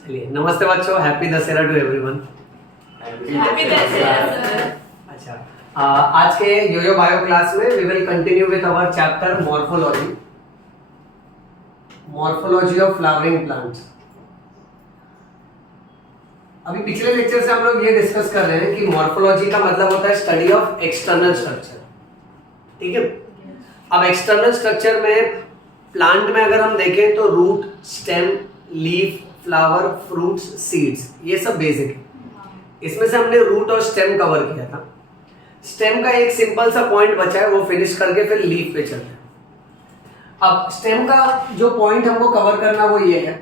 चलिए नमस्ते बच्चों, happy Dussehra to everyone. Happy Dussehra sir. अच्छा, आज के योयो बायो क्लास में we will continue with our chapter morphology of flowering plants. अभी पिछले लेक्चर से हम लोग ये डिस्कस कर रहे हैं कि मॉर्फोलॉजी का मतलब होता है स्टडी ऑफ एक्सटर्नल स्ट्रक्चर। ठीक है, अब एक्सटर्नल स्ट्रक्चर में प्लांट में अगर हम देखें तो root, stem, leaf, flower, fruits, seeds, ये सब बेसिक है। इसमें से हमने रूट और स्टेम कवर किया था। स्टेम का एक सिंपल सा पॉइंट बचा है, वो फिनिश करके फिर लीफ पे चलते हैं। अब स्टेम का जो पॉइंट हमको कवर करना वो ये है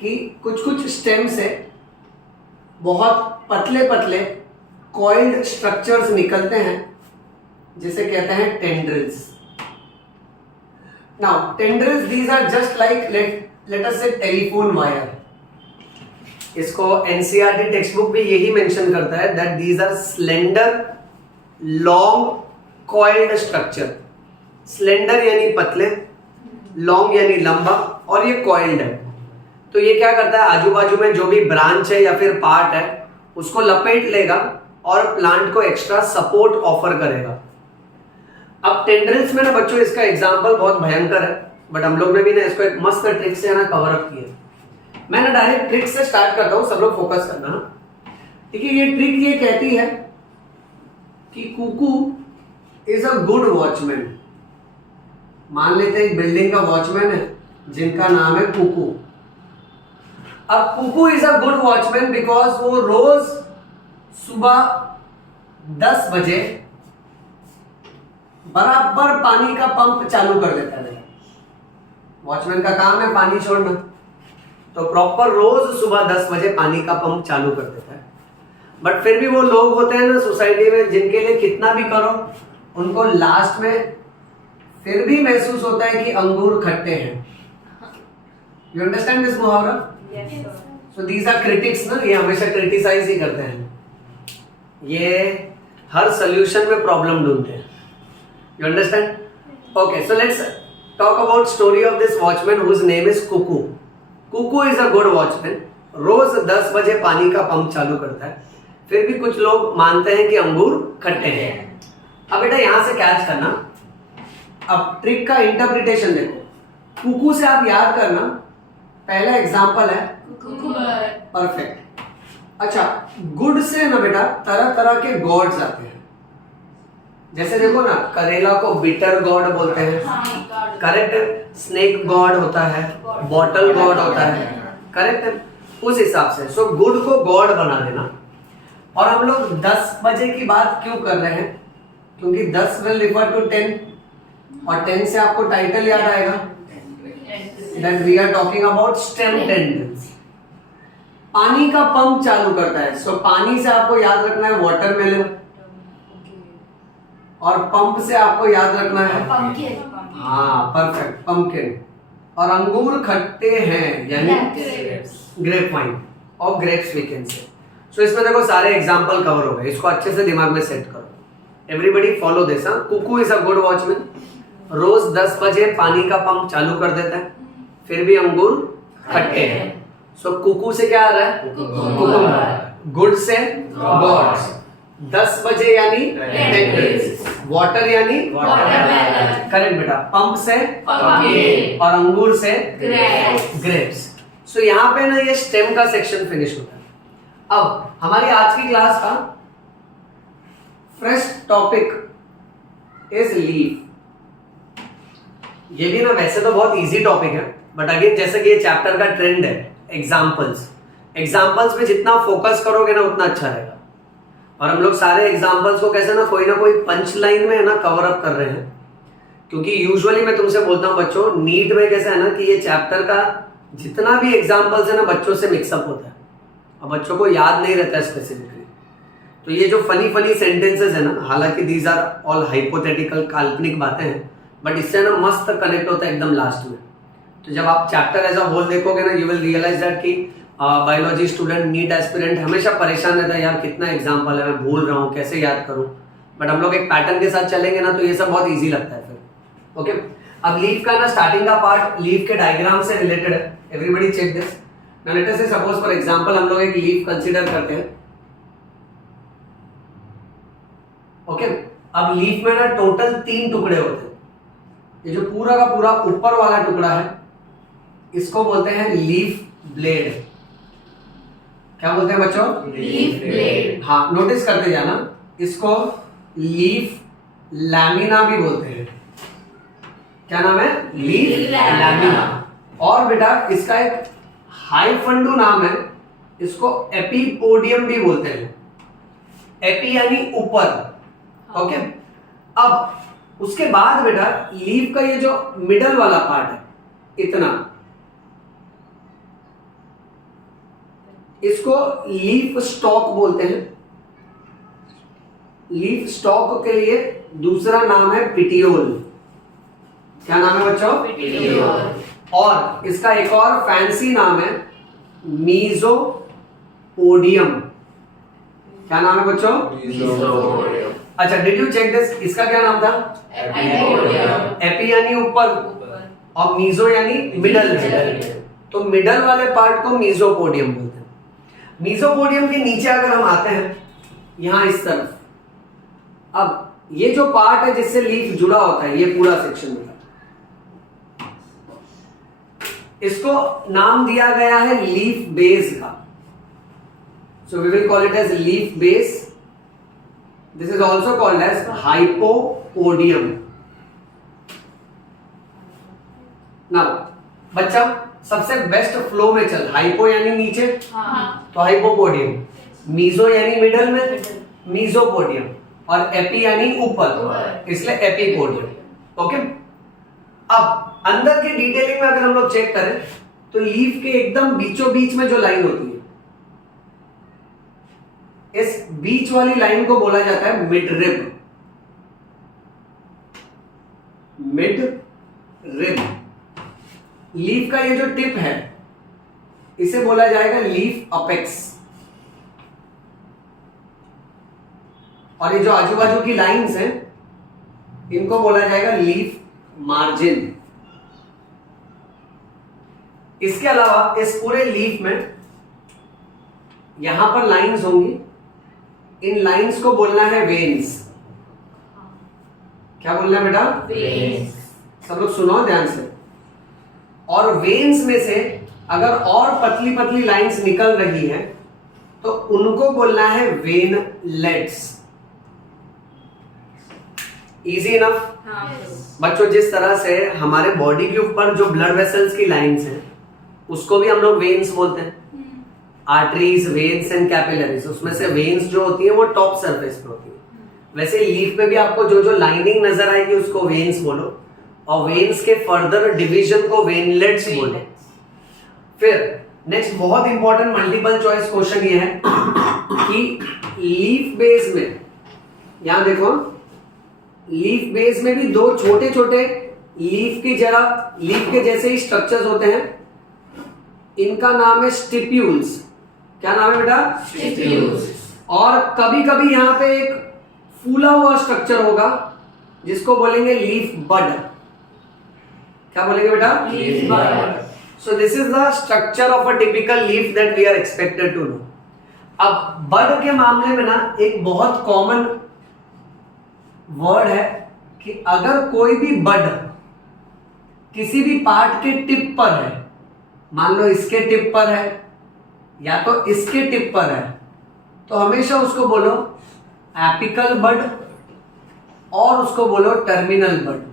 कि कुछ कुछ स्टेम से बहुत पतले पतले कॉइल्ड स्ट्रक्चर्स निकलते हैं, जिसे कहते हैं tendrils. Now tendrils, these are just like let us say telephone wire. इसको एनसीईआरटी टेक्स्ट बुक भी यही मेंशन करता है that these are slender long coiled structure. Slender यानी पतले, लॉन्ग यानी लंबा, और ये कॉइल्ड है। तो ये क्या करता है, आजू बाजू में जो भी ब्रांच है या फिर पार्ट है उसको लपेट लेगा और प्लांट को एक्स्ट्रा सपोर्ट ऑफर करेगा। अब टेंड्रिल्स में ना बच्चों, इसका एग्जांपल बहुत भयंकर है, बट हम लोग ने भी ना इसको एक मस्त ट्रिक से ना कवर अप किया। मैं ना डायरेक्ट ट्रिक से स्टार्ट करता हूं, सब लोग फोकस करना। ठीक है, ये ट्रिक ये कहती है कि Kuku is a good watchman. मान लेते हैं एक बिल्डिंग का वॉचमैन है जिनका नाम है कुकू। अब Kuku is a good watchman because वो रोज सुबह 10 बजे बराबर पानी का पंप चालू कर देता है। वॉचमैन का काम है पानी छोड़ना, तो प्रॉपर रोज सुबह 10 बजे पानी का पंप चालू कर देता है। बट फिर भी वो लोग होते हैं ना सोसाइटी में जिनके लिए कितना भी करो उनको लास्ट में फिर भी महसूस होता है कि अंगूर खट्टे हैं। यू अंडरस्टैंड दिस मुहावरा? सो दीज आर क्रिटिक्स ना, ये हमेशा क्रिटिसाइज ही करते हैं, ये हर सोल्यूशन में प्रॉब्लम ढूंढते हैं। You understand? Okay, so let's talk about story of this watchman whose name is Cuckoo. Cuckoo is a good watchman. रोज 10 बजे पानी का पंप चालू करता है, फिर भी कुछ लोग मानते हैं कि अंगूर खट्टे हैं। अब बेटा यहां से कैच करना, अब ट्रिक का इंटरप्रिटेशन देखो। कुकू से आप याद करना, पहला एग्जांपल है परफेक्ट। अच्छा, गुड से ना बेटा तरह तरह के गॉड्स आते हैं। जैसे देखो ना, करेला को बिटर गॉड बोलते हैं, करेक्ट। स्नेक गॉड होता है, बॉटल गॉड होता है, करेक्ट है। उस हिसाब से सो गुड को गॉड बना देना। और हम लोग 10 बजे की बात क्यों कर रहे हैं? क्योंकि 10 विल रिफर टू 10 और 10 से आपको टाइटल याद आएगा that we are talking about stem tendrils. पानी का पंप चालू करता है, सो पानी से आपको याद रखना है वाटरमेलन, और पंप से आपको याद रखना है पंपकिन। हाँ परफेक्ट, पंपकिन। और अंगूर खट्टे हैं यानी ग्रेप वाइन और ग्रेप्स वी कैन से। सो इसमें देखो सारे एग्जांपल कवर हो गए, इसको अच्छे से दिमाग में सेट करो। Everybody follow this. Kuku is a good watchman, रोज 10 बजे पानी का पंप चालू कर देता है, फिर भी अंगूर खट्टे हैं। सो कुकू से क्या आ रहा है? कुकुम्बर। गुड से गॉड्स। 10 बजे यानी टेंड्रिल्स, वाटर यानी वाटरमेलन, करेक्ट बेटा। पंप से पंपकिन और अंगूर से ग्रेप्स। ग्रेप्स। सो यहाँ पे ना ये स्टेम का सेक्शन फिनिश होता है। अब हमारी आज की क्लास का फ्रेश टॉपिक इज लीफ। ये भी ना वैसे तो बहुत इजी टॉपिक है, बट अगेन जैसे कि ये चैप्टर का ट्रेंड है, एग्जाम्पल्स पे जितना फोकस करोगे ना उतना अच्छा रहेगा। और हम लोग सारे एग्जाम्पल्स को कैसे ना कोई पंच लाइन में है ना कवर अप कर रहे हैं, क्योंकि यूजुअली मैं तुमसे बोलता हूँ बच्चों, नीट में कैसा है ना कि ये चैप्टर का जितना भी एग्जाम्पल्स है ना बच्चों से मिक्सअप होता है और बच्चों को याद नहीं रहता है स्पेसिफिकली। तो ये जो फनी सेंटेंसेस है ना, हालांकि दीज आर ऑल हाइपोथेटिकल, काल्पनिक बातें हैं, बट इससे ना मस्त कनेक्ट होता है एकदम लास्ट में। तो जब आप चैप्टर एज अ होल देखोगे ना, यू विल रियलाइज दैट कि बायोलॉजी स्टूडेंट, नीट एस्पिरेंट हमेशा परेशान रहता है, यार कितना एग्जाम्पल है, मैं भूल रहा हूँ, कैसे याद करूँ। बट हम लोग एक पैटर्न के साथ चलेंगे ना तो ये सब बहुत ईजी लगता है फिर। ओके, अब लीफ का ना स्टार्टिंग का पार्ट लीफ के डायग्राम से रिलेटेड है। Everybody check this. Now let us say suppose for example हम लोग एक लीफ कंसीडर करते हैं. ओके अब लीफ में ना टोटल 3 टुकड़े होते हैं. ये जो पूरा का पूरा ऊपर वाला टुकड़ा है इसको बोलते हैं लीफ ब्लेड. क्या बोलते हैं बच्चों? Leaf blade. हाँ नोटिस करते जाना, इसको लीफ लैमिना भी बोलते हैं. क्या नाम है? Leaf lamina. और बेटा इसका एक हाइफंडू नाम है, इसको एपीपोडियम भी बोलते हैं. एपी यानी ऊपर. ओके अब उसके बाद बेटा लीफ का ये जो मिडल वाला पार्ट है इतना, इसको लीफ स्टॉक बोलते हैं. लीफ स्टॉक के लिए दूसरा नाम है पिटियोल. क्या नाम है बच्चों? पिटियोल. और इसका एक और फैंसी नाम है मीजोपोडियम. क्या नाम है बच्चों? मीजोपोडियम. अच्छा डिड यू चेक दिस? इसका क्या नाम था? एपीपोडियम. एपी यानी ऊपर और मीजो यानी मिडल में. तो मिडल वाले पार्ट को मीजोपोडियम बोलते हैं. मीजोपोडियम के नीचे अगर हम आते हैं यहां इस तरफ, अब ये जो पार्ट है जिससे लीफ जुड़ा होता है ये पूरा सेक्शन में, इसको नाम दिया गया है लीफ बेस का. So we will call it as leaf base. This is also called as hypopodium. Now बच्चा सबसे बेस्ट फ्लो में चल. हाइपो यानी नीचे तो हाइपोपोडियम, मीजो यानी मिडल में मीजोपोडियम, और एपी यानी ऊपर इसलिए एपीपोडियम. ओके अब अंदर की डिटेलिंग में अगर हम लोग चेक करें तो लीफ के एकदम बीचों बीच में जो लाइन होती है, इस बीच वाली लाइन को बोला जाता है mid rib. Mid rib. Leaf का ये जो टिप है इसे बोला जाएगा लीफ अपेक्स. और ये जो आजू बाजू की लाइंस हैं इनको बोला जाएगा लीफ मार्जिन. इसके अलावा इस पूरे लीफ में यहां पर लाइंस होंगी. इन लाइंस को बोलना है वेन्स. क्या बोलना है बेटा? वेन्स. सब लोग सुनो ध्यान से. और वेन्स में से अगर और पतली पतली लाइंस निकल रही हैं तो उनको बोलना है वेनलेट्स. इजी इनफ बच्चों. जिस तरह से हमारे बॉडी के ऊपर जो ब्लड वेसल्स की लाइंस हैं उसको भी हम लोग वेन्स बोलते हैं. आर्टरीज, वेन्स एंड कैपिलरीज, उसमें से वेन्स जो होती है वो टॉप सरफेस पे होती है. वैसे लीफ में भी आपको जो जो लाइनिंग नजर आएगी उसको वेन्स बोलो, और वेन्स के फर्दर डिवीजन को वेनलेट्स बोलो. फिर नेक्स्ट बहुत इंपॉर्टेंट मल्टीपल चॉइस क्वेश्चन ये है कि लीफ बेस में, यहां देखो, लीफ बेस में भी दो छोटे छोटे लीफ के जैसे ही स्ट्रक्चर्स होते हैं. इनका नाम है स्टिप्यूल्स. क्या नाम है बेटा? स्टिप्यूल्स. और कभी कभी यहां पे एक फूला हुआ स्ट्रक्चर होगा जिसको बोलेंगे लीफ बड. क्या बोलेंगे बेटा? Leaf bud. So this is the structure of a typical leaf that we are expected to know. अब बड के मामले में ना एक बहुत कॉमन वर्ड है कि अगर कोई भी बड किसी भी पार्ट के टिप पर है, मान लो इसके टिप पर है या तो इसके टिप पर है, तो हमेशा उसको बोलो एपिकल बड और उसको बोलो टर्मिनल बड.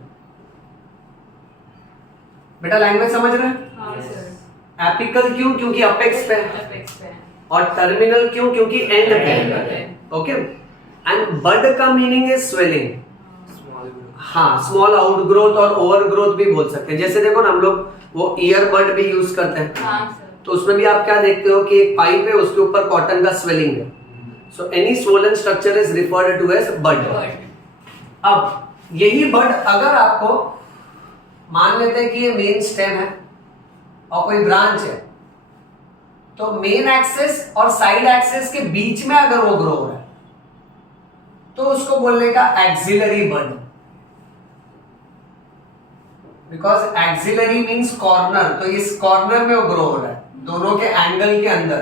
बेटा लैंग्वेज समझ रहे हैं? एपिकल क्यों? क्योंकि अपेक्स पे है. और टर्मिनल क्यों? क्योंकि एंड पे है. ओके. एंड बड का मीनिंग है स्वेलिंग. हाँ, स्मॉल आउटग्रोथ और ओवर ग्रोथ भी बोल सकते हैं. जैसे देखो ना हम लोग वो ईयरबड भी यूज करते हैं. तो उसमें भी आप क्या देखते हो कि एक पाइप है उसके ऊपर कॉटन का स्वेलिंग है. So any swollen structure is referred to as bud. अब यही बड अगर आपको मान लेते हैं कि ये मेन स्टेम है और कोई ब्रांच है, तो मेन एक्सिस और साइड एक्सिस के बीच में अगर वो ग्रो हो रहा है तो उसको बोलने का axillary bud. Because axillary means corner, तो इस कॉर्नर में वो ग्रो हो रहा है, दोनों के एंगल के अंदर,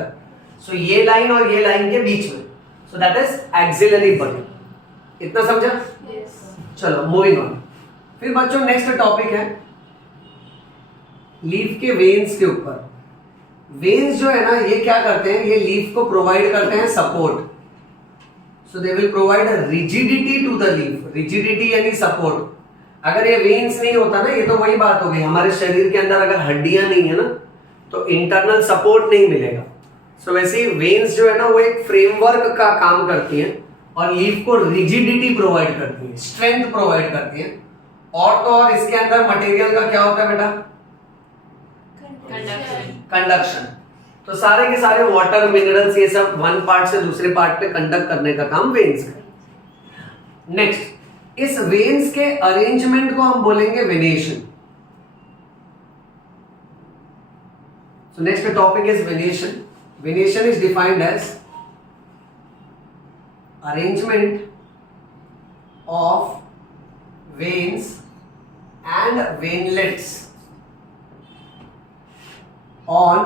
सो ये लाइन और ये लाइन के बीच में, सो दैट इज एक्सिलरी बडी। इतना समझा? चलो मूविंग ऑन। फिर बच्चों नेक्स्ट टॉपिक है लीफ के वेन्स के ऊपर। वेन्स जो है ना, ये क्या करते हैं, ये लीफ को प्रोवाइड करते हैं support, so they will provide rigidity to the leaf. Rigidity यानी सपोर्ट। अगर ये वेन्स नहीं होता ना, ये तो वही बात हो गई, हमारे शरीर के अंदर अगर हड्डियां नहीं है ना तो इंटरनल सपोर्ट नहीं मिलेगा। सो वैसे ही वेन्स जो है ना वो एक फ्रेमवर्क का काम करती हैं और लीफ को रिजिडिटी प्रोवाइड करती है, स्ट्रेंथ प्रोवाइड करती है। और तो और इसके अंदर मटेरियल का क्या होता है बेटा? कंडक्शन। तो सारे के सारे वाटर, मिनरल्स, ये सब वन पार्ट से दूसरे पार्ट पे कंडक्ट करने का काम वेन्स का। नेक्स्ट, इस वेन्स के अरेंजमेंट को हम बोलेंगे venation. So next topic is venation. Venation is defined as arrangement of veins and veinlets on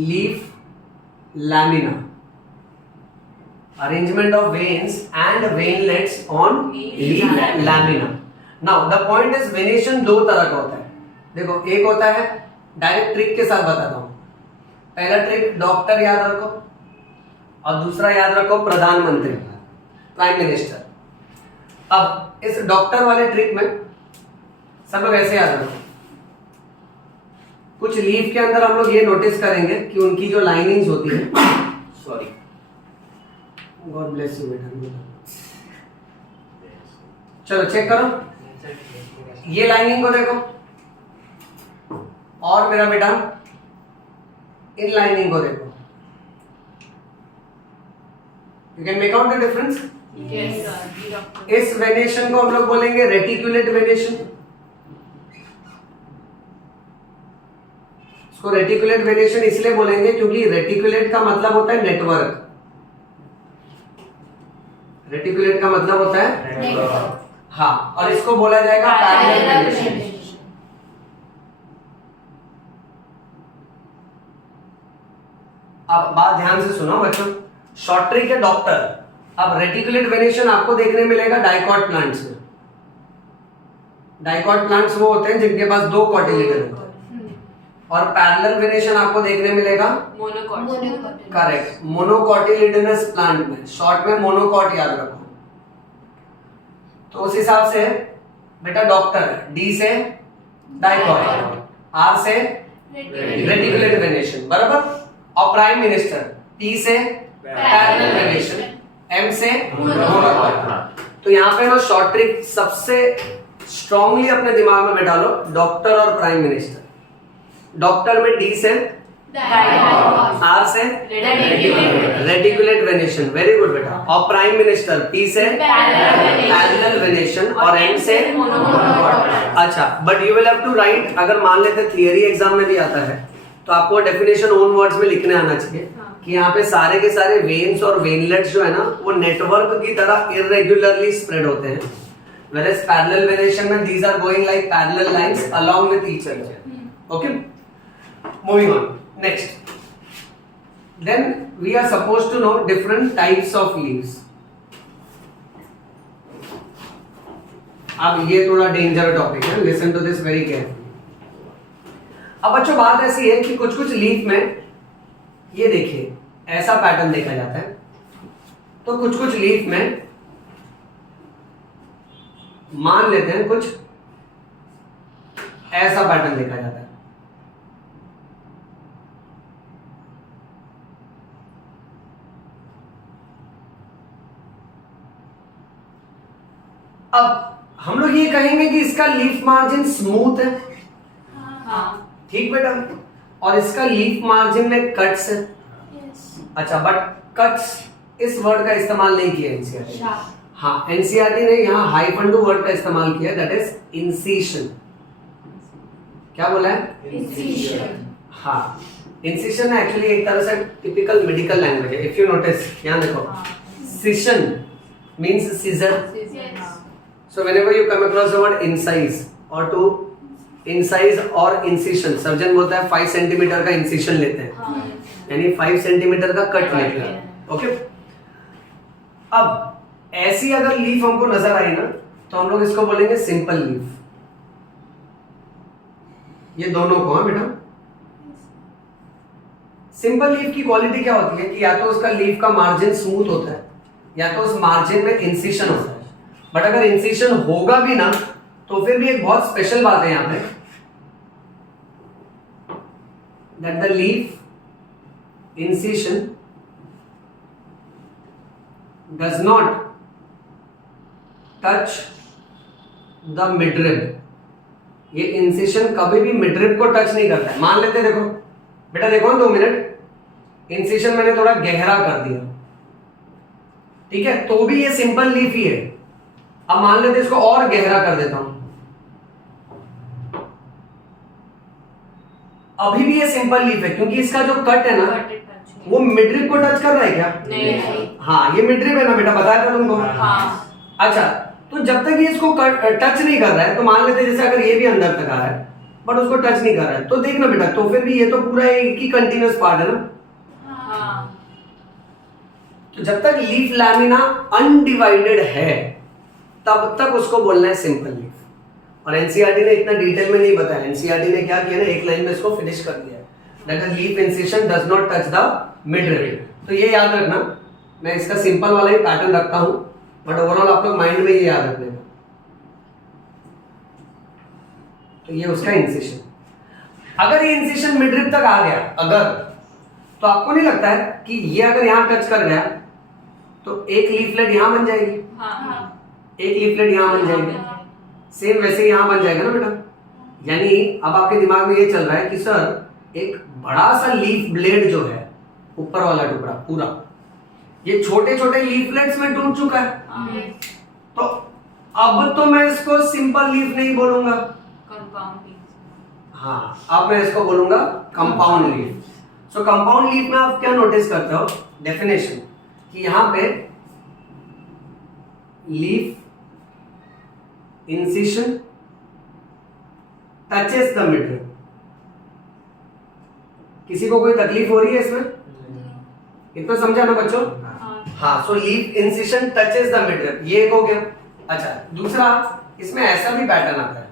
leaf lamina. Arrangement of veins and veinlets on leaf lamina. Now the point is venation दो तरह का होता है। देखो, एक होता है direct trick के साथ बताता हूं। पहला ट्रिक डॉक्टर याद रखो और दूसरा याद रखो प्रधानमंत्री, प्राइम मिनिस्टर। अब इस डॉक्टर वाले ट्रिक में सब लोग ऐसे याद रखो, कुछ लीफ के अंदर हम लोग ये नोटिस करेंगे कि उनकी जो लाइनिंग्स होती है, सॉरी, गॉड ब्लेस यू बेटा, चलो चेक करो, ये लाइनिंग को देखो और मेरा बेटा इन लाइनिंग को देखो। You can make out the difference? Yes, sir. इस वेनेशन को हम लोग बोलेंगे रेटिकुलेट वेनेशन। इसको रेटिकुलेट वेनेशन इसलिए बोलेंगे क्योंकि रेटिकुलेट का मतलब होता है नेटवर्क। रेटिकुलेट का मतलब होता है नेटवर्क। हाँ, और इसको बोला जाएगा पैरेलल वेनेशन। अब बात ध्यान से सुनो बच्चों, शॉर्ट ट्रिक है डॉक्टर। अब रेटिकुलेट वेनेशन आपको देखने मिलेगा डाइकॉट प्लांट्स में। डाइकॉट प्लांट्स वो होते हैं जिनके पास दो कॉटिलिडन होते हैं, और पैरेलल वेनेशन आपको देखने मिलेगा मोनोकॉट। करेक्ट, मोनोकॉटिलिडनस प्लांट में, शॉर्ट में मोनोकॉट याद रखो। तो उस हिसाब से बेटा डॉक्टर डी से डाइकॉट, आर से रेटिकुलेट वेनेशन, बराबर। और प्राइम मिनिस्टर पी से पैरेलल वेनेशन, एम से मोनोकॉट। तो यहाँ पे ना शॉर्ट ट्रिक सबसे स्ट्रांगली अपने दिमाग में बैठा लो, डॉक्टर और प्राइम मिनिस्टर। डॉक्टर में डी से आर से रेटिकुलेट वेनेशन, वेरी गुड बेटा। और प्राइम मिनिस्टर पी से पैरेलल वेनेशन और एम से मोनोकॉट। अच्छा, but you will have to write, अगर मान लेते थियरी एग्जाम में भी आता है तो आपको डेफिनेशन ओन वर्ड्स में लिखने आना चाहिए कि यहाँ पे सारे के सारे वेन्स और वेनलेट्स जो है ना वो नेटवर्क की तरह इरेगुलरली स्प्रेड होते हैं, whereas parallel venation में these are going like parallel lines along with each other. Okay, moving on. Next, then we are supposed to know different types of leaves. अब ये थोड़ा डेंजर टॉपिक है, listen to this very carefully. अब बच्चों बात ऐसी है कि कुछ कुछ लीफ में ये देखिए ऐसा पैटर्न देखा जाता है, तो कुछ कुछ लीफ में मान लेते हैं कुछ ऐसा पैटर्न देखा जाता है। अब हम लोग ये कहेंगे कि इसका लीफ मार्जिन स्मूथ है, ठीक बेटा, और इसका लीफ मार्जिन में कट्स है। अच्छा, बट कट्स इस वर्ड का इस्तेमाल नहीं किया एनसीईआरटी। हाँ, एनसीईआरटी ने यहाँ हाइफन वर्ड का इस्तेमाल किया, दैट इज इंसिशन। क्या बोला है? इंसिशन। हाँ, इंसिशन एक्चुअली एक तरह से टिपिकल मेडिकल लैंग्वेज है। इफ यू नोटिस, यहाँ देखो, cision means scissor. So whenever you come across the word incise or to incise और इंसिशन, सर्जन बोलता है 5 सेंटीमीटर का इंसिशन लेते हैं, हाँ, यानी 5 सेंटीमीटर का कट लेते हैं। ओके, अब ऐसी अगर लीफ हमको नजर आई ना तो हम लोग इसको बोलेंगे सिंपल लीफ। ये दोनों को, हाँ बेटा, सिंपल लीफ की क्वालिटी क्या होती है कि या तो उसका लीफ का मार्जिन स्मूथ होता है या तो उस मार्जिन में इंसिशन होता है। बट अगर इंसिशन होगा भी ना तो फिर भी एक बहुत स्पेशल बात है यहां पे, that the leaf incision does not touch the midrib. ये इंसिशन कभी भी मिडरिब को टच नहीं करता है। मान लेते हैं, देखो बेटा, देखो 2 मिनट, इंसिशन मैंने थोड़ा गहरा कर दिया, ठीक है, तो भी ये सिंपल लीफ ही है। अब मान लेते इसको और गहरा कर देता हूं, अभी भी ये सिंपल लीफ है क्योंकि इसका जो कट है ना वो मिडरिब को टच कर रहा है क्या? नहीं। हाँ, ये मिडरिब है ना बेटा, बताया था तुमको। हाँ। अच्छा, तो जब तक ये इसको टच नहीं कर रहा है तो मान लेते जैसे अगर ये भी अंदर तक आ रहा है बट उसको टच नहीं कर रहा है तो देखना बेटा, तो फिर भी ये तो पूरा एक ही कंटिन्यूअस पार्ट है ना। हाँ। तो जब तक लीफ लैमिना अनडिवाइडेड है तब तक उसको बोलना है सिंपल लीफ। और एनसीईआरटी ने इतना डिटेल में नहीं बताया। एनसीईआरटी ने क्या किया ना, एक लाइन में इसको फिनिश कर दिया, that the leaf incision does not touch the mid rib. तो ये याद रखना, मैं इसका सिंपल वाला ही पैटर्न रखता हूं बट ओवरऑल आप लोग माइंड में ये याद रखने का। तो ये उसका इंसिशन, अगर ये इंसिशन मिड रिब तक आ गया अगर, तो आपको नहीं लगता है कि ये अगर यहां टच कर गया तो एक लीफलेट यहां बन जाएगी, एक लीफलेट यहां बन जाएगी, सेम वैसे यहां बन जाएगा ना बेटा। यानी अब आपके दिमाग में ये चल रहा है कि सर एक बड़ा सा लीफ ब्लेड जो है, ऊपर वाला टुकड़ा पूरा, ये छोटे छोटे लीफलेट्स में टूट चुका है। तो अब तो मैं इसको सिंपल लीफ नहीं बोलूंगा, हाँ, अब मैं इसको बोलूंगा कंपाउंड लीफ। सो कंपाउंड लीफ में आप क्या नोटिस करते हो, डेफिनेशन, कि यहां पे leaf incision touches the mid. किसी को कोई तकलीफ हो रही है इसमें? इतना समझा ना बच्चों? हाँ, so leaf incision touches the mid, ये एक हो गया। अच्छा, दूसरा, इसमें ऐसा भी पैटर्न आता है,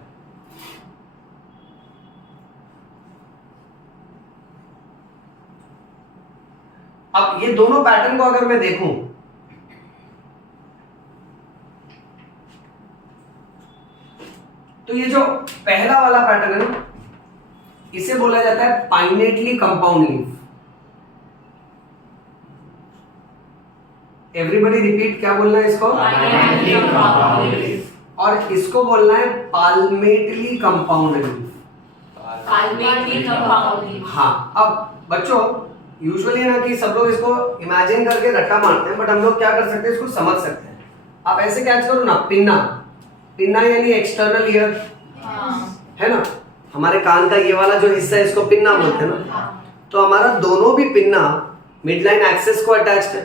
अब ये दोनों पैटर्न को अगर मैं देखूं तो ये जो पहला वाला पैटर्न है ना, इसे बोला जाता है पाइनेटली कंपाउंड लीफ। एवरीबॉडी रिपीट, क्या बोलना है इसको? Pineately compound leaf। और इसको बोलना है palmately compound leaf. Palmately compound leaf। हाँ, अब बच्चों यूजुअली ना कि सब लोग इसको इमेजिन करके रट्टा मारते हैं, बट हम लोग क्या कर सकते हैं, इसको समझ सकते हैं। आप ऐसे कैच करो ना, पिन्ना, पिन्ना यानी एक्सटर्नल ईयर, है ना, हमारे कान का ये वाला जो हिस्सा है इसको पिन्ना बोलते हैं ना। तो हमारा दोनों भी पिन्ना मिडलाइन एक्सेस को अटैच्ड है,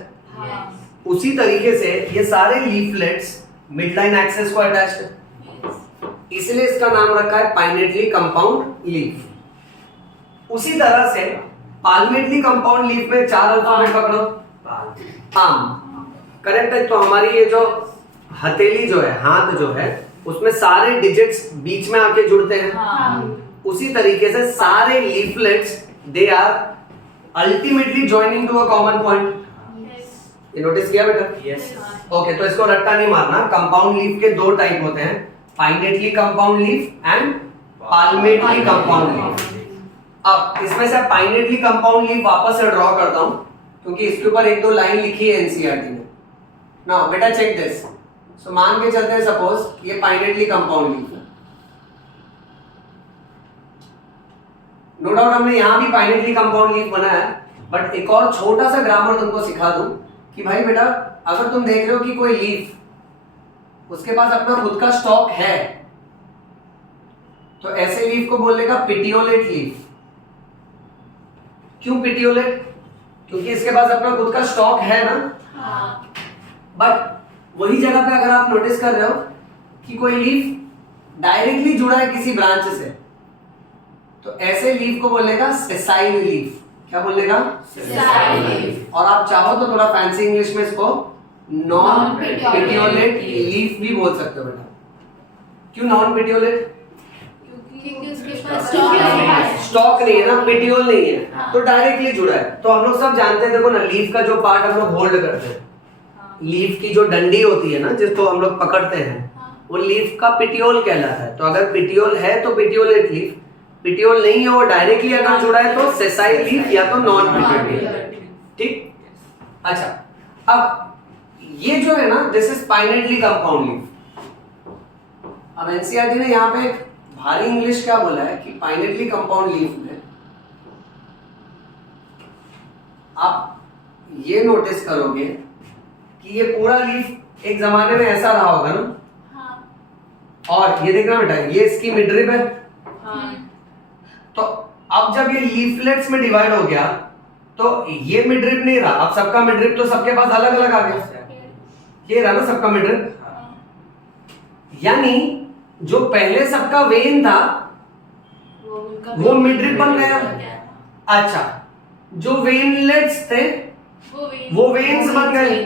उसी तरीके से ये सारे लीफलेट्स मिडलाइन एक्सेस को अटैच्ड है, इसलिए इसका नाम रखा है पाइनेटली कंपाउंड लीफ। उसी तरह से पाल्मेटली कंपाउंड लीफ में 4 अल्फाबेट पकड़ो, पाम, करेक्ट है। तो हमारी ये जो हथेली जो है, हाथ जो है, उसमें सारे डिजिट्स बीच में आके जुड़ते हैं। उसी तरीके से सारे leaflets they are ultimately joining to a common point. ये नोटिस किया बेटा? यस। ओके, तो इसको रट्टा नहीं मारना। कंपाउंड लीफ के 2 टाइप होते हैं, pinnately compound leaf and palmately compound leaf. अब इसमें से पाइनेटली कंपाउंड लीफ वापस से ड्रॉ करता हूं क्योंकि इसके ऊपर 1-2 लाइन लिखी है एनसीईआरटी ने। नाउ बेटा चेक दिस। सो मान के चलते हैं सपोज ये पाइनेटली कंपाउंड लीफ है, नो डाउट हमने यहां भी पाइनेटली कंपाउंड लीफ बनाया है, बट एक और छोटा सा ग्रामर तुमको सिखा दूं कि भाई बेटा, अगर तुम देख रहे हो कि कोई लीफ उसके पास अपना खुद का स्टॉक है तो ऐसे लीफ को बोलने का पिटियोलेट लीफ। क्यों पिटियोलेट? क्योंकि इसके पास अपना खुद का स्टॉक है ना। बट वही जगह पे अगर आप नोटिस कर रहे हो कि कोई लीफ डायरेक्टली जुड़ा है किसी ब्रांच से, तो ऐसे लीफ को बोलने का सेसाइल लीफ। क्या बोलने का? Sessile leaf. और आप चाहो तो थोड़ा फैंसी इंग्लिश में इसको non Non-petiolate petiolate leaf. Leaf भी बोल सकते हो बेटा। क्यों नॉन पेटियोलेट? क्योंकि उसके पास पास stalk नहीं है। स्टॉक नहीं है ना, पेटियोल नहीं है, हाँ। तो डायरेक्टली जुड़ा है। तो हम लोग सब जानते हैं, देखो ना, लीफ का जो पार्ट हम लोग होल्ड करते हैं, लीफ की जो डंडी होती है ना जिसको हम लोग पकड़ते हैं, वो लीफ का पिटियोल कहलाता है। तो अगर पिटियोल है तो पेटियोलेट लीफ, पिटियोल नहीं है वो डायरेक्टली अगर जुड़ा है तो सेसाइल लीफ या तो नॉन पेटियोलेट। ठीक। अच्छा, अब ये जो है ना, दिस इज पाइनेटली कंपाउंड लीफ। अब एनसीईआरटी ने यहाँ पे एक भारी इंग्लिश क्या बोला है कि पाइनेटली कंपाउंड लीफ में आप ये नोटिस करोगे कि ये पूरा लीफ एक जमाने में ऐसा रहा होगा ना, और ये देखना बेटा, ये इसकी मिडरिब है। तो अब जब ये लीफलेट्स में डिवाइड हो गया तो ये मिडरिब नहीं रहा, अब सबका मिडरिब तो सबके पास अलग अलग आ गया। ये रहा ना सबका मिडरिब, यानी जो पहले सबका वेन था वो मिडरिब बन गया। अच्छा, जो वेनलेट्स थे वो वेन्स बन गए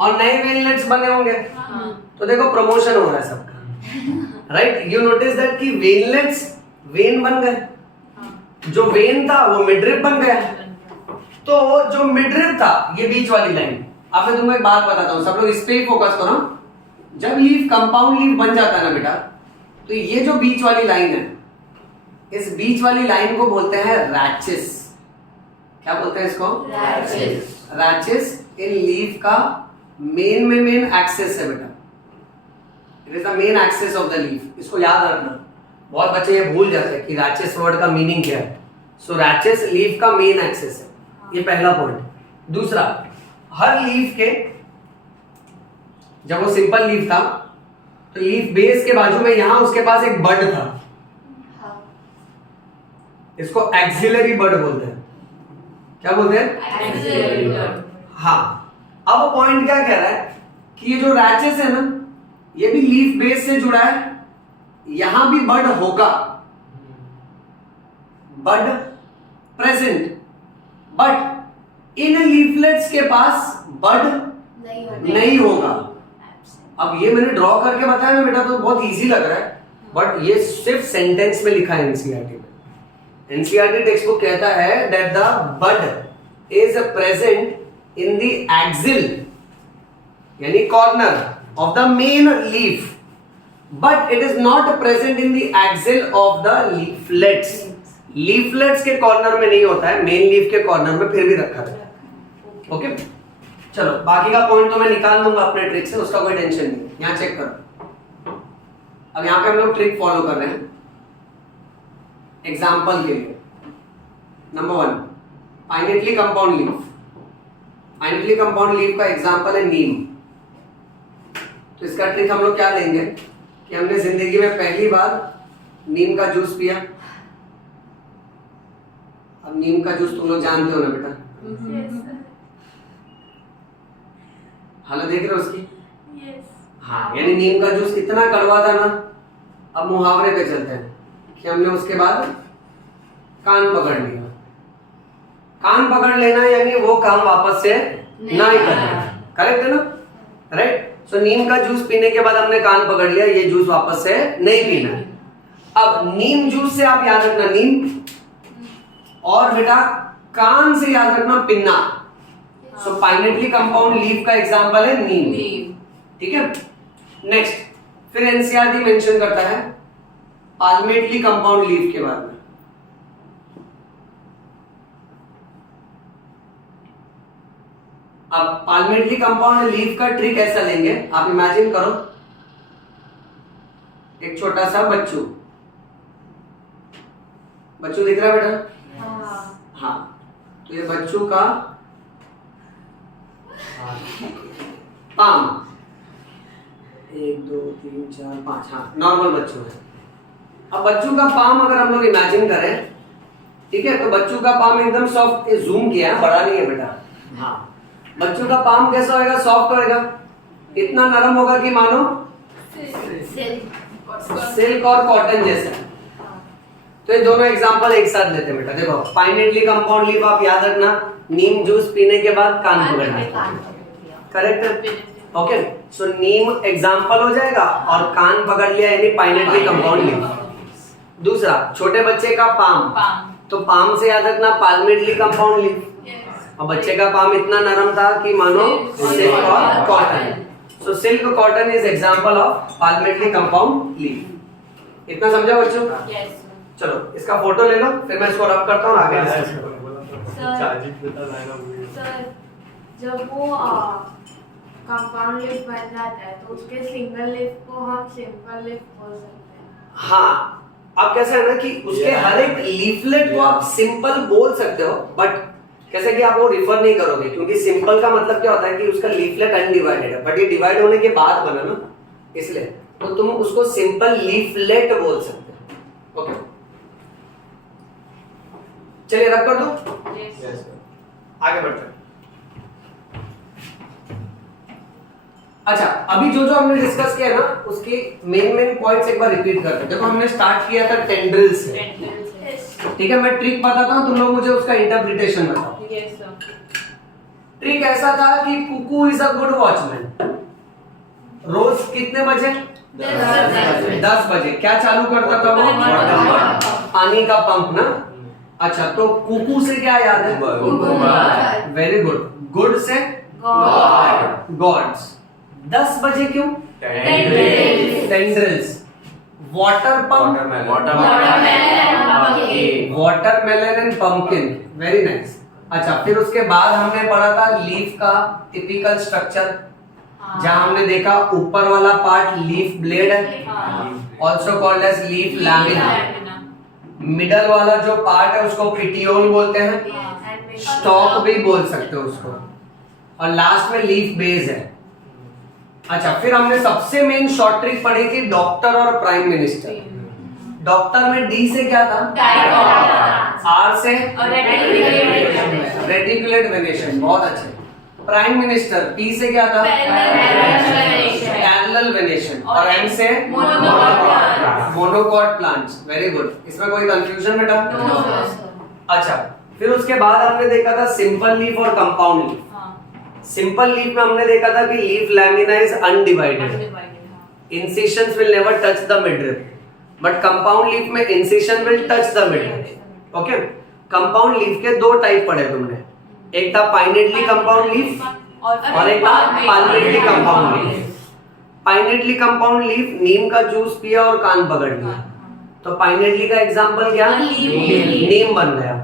और नए वेनलेट्स बने होंगे। तो देखो प्रमोशन हो रहा है सबका, राइट? यू नोटिस दैट कि वेनलेट्स वेन बन गए, जो वेन था वो मिडरिब बन गया। तो जो मिडरिब था, ये बीच वाली लाइन, अब मैं तुमको एक बात बताता हूं, सब लोग इस पे ही फोकस करो। जब लीफ कंपाउंड लीफ बन जाता है ना बेटा, तो ये जो बीच वाली लाइन है, इस बीच वाली लाइन को बोलते हैं रैचेस। क्या बोलते हैं इसको? Rachis. रैचेस इन लीफ का मेन एक्सेस है बेटा। It is the main axis of the leaf. इसको याद रखना, बहुत बच्चे ये भूल जाते हैं कि रैचेस वर्ड का मीनिंग क्या है। सो रैचेस लीफ का मेन एक्सेस है, ये पहला पॉइंट। दूसरा, हर लीफ के, जब वो सिंपल लीफ था तो लीफ बेस के बाजू में यहां उसके पास एक बड था, इसको एक्सिलरी बड बोलते हैं। क्या बोलते हैं? Axillary bud. हाँ। अब पॉइंट क्या कह रहा है कि ये जो रैचेस है ना, ये भी लीफ बेस से जुड़ा है, यहां भी बड होगा, बड प्रेजेंट, बट इन लीफलेट्स के पास बड नहीं होगा। अब ये मैंने ड्रॉ करके बताया ना बेटा, तो बहुत इजी लग रहा है, बट ये सिर्फ सेंटेंस में लिखा है एनसीईआरटी में। एनसीईआरटी टेक्स्ट बुक कहता है that the bud is present in the axil, यानी corner of the main leaf, but it is not present in the axil of the leaflets. Leaflets के कॉर्नर में नहीं होता है, मेन लीफ के corner में फिर भी रखा है। ओके, चलो बाकी का पॉइंट तो मैं निकाल लूंगा अपने ट्रिक से, उसका कोई टेंशन नहीं। यहां चेक करो, अब यहां पे हम लोग ट्रिक फॉलो कर रहे हैं एग्जाम्पल के लिए। Number 1, pinnately compound leaf. Pinnately compound leaf का एग्जाम्पल है नीम। तो इसका ट्रिक हम लोग क्या लेंगे कि हमने जिंदगी में पहली बार नीम का जूस पिया। अब नीम का जूस तुम लोग जानते हो ना बेटा, हालत देख रहे हो उसकी? हाँ, यानी नीम का जूस इतना कड़वा था ना, अब मुहावरे पे चलते हैं कि हमने उसके बाद कान पकड़ लिया। कान पकड़ लेना यानी वो काम वापस से ना ही करना, करेक्ट है ना? राइट। सो नीम का जूस पीने के बाद हमने कान पकड़ लिया, ये जूस वापस से नहीं पीना है। अब नीम जूस से आप याद रखना नीम, और बेटा कान से याद रखना पिन्ना। सो पाइनेटली कंपाउंड लीफ का एग्जांपल है नीम। ठीक है। नेक्स्ट, फिर एनसीईआरटी मेंशन करता है पाल्मेटली कंपाउंड लीफ के बारे में। अब पाल्मेटली कंपाउंड लीफ का ट्रिक ऐसा लेंगे, आप इमेजिन करो एक छोटा सा बच्चू। बच्चू दिख रहा है बेटा? हाँ, तो ये बच्चू का पाम 1 2 3 4 5, हाँ नॉर्मल बच्चू है। अब बच्चू का पाम अगर हम लोग इमेजिन करें, ठीक है, तो बच्चू का पाम एकदम सॉफ्ट, जूम किया है, बड़ा नहीं है बेटा। हाँ, बच्चू का पाम कैसा होएगा? सॉफ्ट होएगा, इतना नरम होगा कि मानो सिल्क और कॉटन जैसा। तो ये दोनों एग्जांपल एक साथ लेते हैं बेटा। देखो पाइनेटली कंपाउंड लीफ आप याद रखना, नीम जूस पीने के बाद कान पकड़ना, करेक्ट है? ओके, सो नीम एग्जांपल हो जाएगा और कान पकड़ लिया यानी पाइनेटली कंपाउंड लीफ। दूसरा छोटे बच्चे का पाम, तो पाम से याद रखना पाल्मेटली कंपाउंड लीफ। और बच्चे का पाम इतना नरम था कि मानो सिल्क और cotton, so silk cotton is example of palmately compound leaf. इतना समझा बच्चों? चलो इसका फोटो ले लो, फिर मैं इसको रब करता हूँ आगे डिस्कस करूंगा। सर जब वो कंपाउंड लीफ बन जाता है तो उसके सिंगल लीफ को हम सिंपल लीफ बोल सकते हैं। हाँ, अब कैसा है ना कि उसके हर एक लीफलेट को आप सिंपल बोल सकते हो, बट कैसे कि आप वो रिफर नहीं करोगे, क्योंकि सिंपल का मतलब क्या होता है कि उसका लीफलेट अनडिवाइडेड है, बट ये डिवाइड होने के बाद बना ना, इसलिए तो तुम उसको सिंपल लीफलेट बोल सकते हो। ओके, चलिए रब कर दो, आगे बढ़ते हैं। अच्छा, अभी जो जो हमने डिस्कस किया ना उसके मेन पॉइंट्स एक बार रिपीट करते हैं। देखो हमने स्टार्ट किया था टेंड्रिल से, ठीक है? मैं ट्रिक बताता हूँ, तुम लोग मुझे उसका इंटरप्रिटेशन बताओ। ट्रिक ऐसा था कि Kuku is a good watchman. रोज कितने बजे? 10 बजे। क्या चालू करता था वो? पानी का पंप ना। अच्छा, तो कुकू से क्या याद है? Very good. गुड से गॉड्स। 10 बजे क्यों? Tendrils. Water pump, watermelon and pumpkin. Very nice. अच्छा, फिर उसके बाद हमने पढ़ा था लीफ का टिपिकल स्ट्रक्चर, जहां हमने देखा ऊपर वाला पार्ट लीफ ब्लेड है, also called as leaf lamina. Middle वाला जो पार्ट है उसको पिटियोल बोलते हैं, स्टॉक भी बोल सकते हो उसको, और लास्ट में लीफ बेस है। अच्छा, फिर हमने सबसे मेन शॉर्ट ट्रिक पढ़ी थी डॉक्टर और प्राइम मिनिस्टर। डॉक्टर में डी से क्या था? आर से रेटिकुलेट वेनेशन। बहुत अच्छे। प्राइम मिनिस्टर पी से क्या था? Parallel venation. और एम से मोनोकॉट प्लांट्स। Very good. इसमें कोई कंफ्यूजन बेटा? अच्छा, फिर उसके बाद हमने देखा था सिंपल लीफ और कंपाउंड लीफ। सिंपल लीफ में हमने देखा था कि लीफ लैमिना इज अनडिवाइडेड, इncisions will never touch the midrib, but compound leaf में incision will touch the midrib। Okay, compound leaf के दो टाइप पढ़े तुमने, एक था पाइनेटली कंपाउंड लीफ और एक था पाल्मेटली compound leaf. Pinnately compound leaf नीम का जूस पिया और कान पकड़ लिया, तो पाइनेटली का एग्जांपल क्या? नीम बन गया।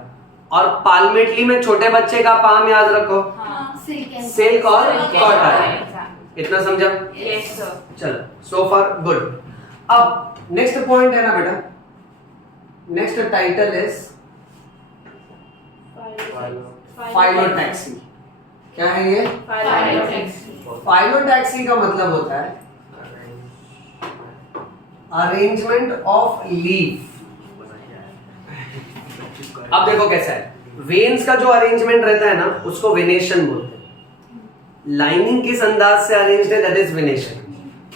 और पाल्मेटली में छोटे बच्चे का पाम याद रखो, सिल्क और कॉटन। इतना समझा? चलो, सो फार गुड। अब नेक्स्ट पॉइंट है ना बेटा, नेक्स्ट टाइटल इज फाइलोटैक्सी। क्या है ये? फाइलोटैक्सी का मतलब होता है अरेंजमेंट ऑफ लीफ। अब देखो कैसा है, वेन्स का जो अरेंजमेंट रहता है ना उसको वेनेशन बोलते हैं। लाइनिंग किस अंदाज से अरेंज्ड है दैट इज वेनेशन।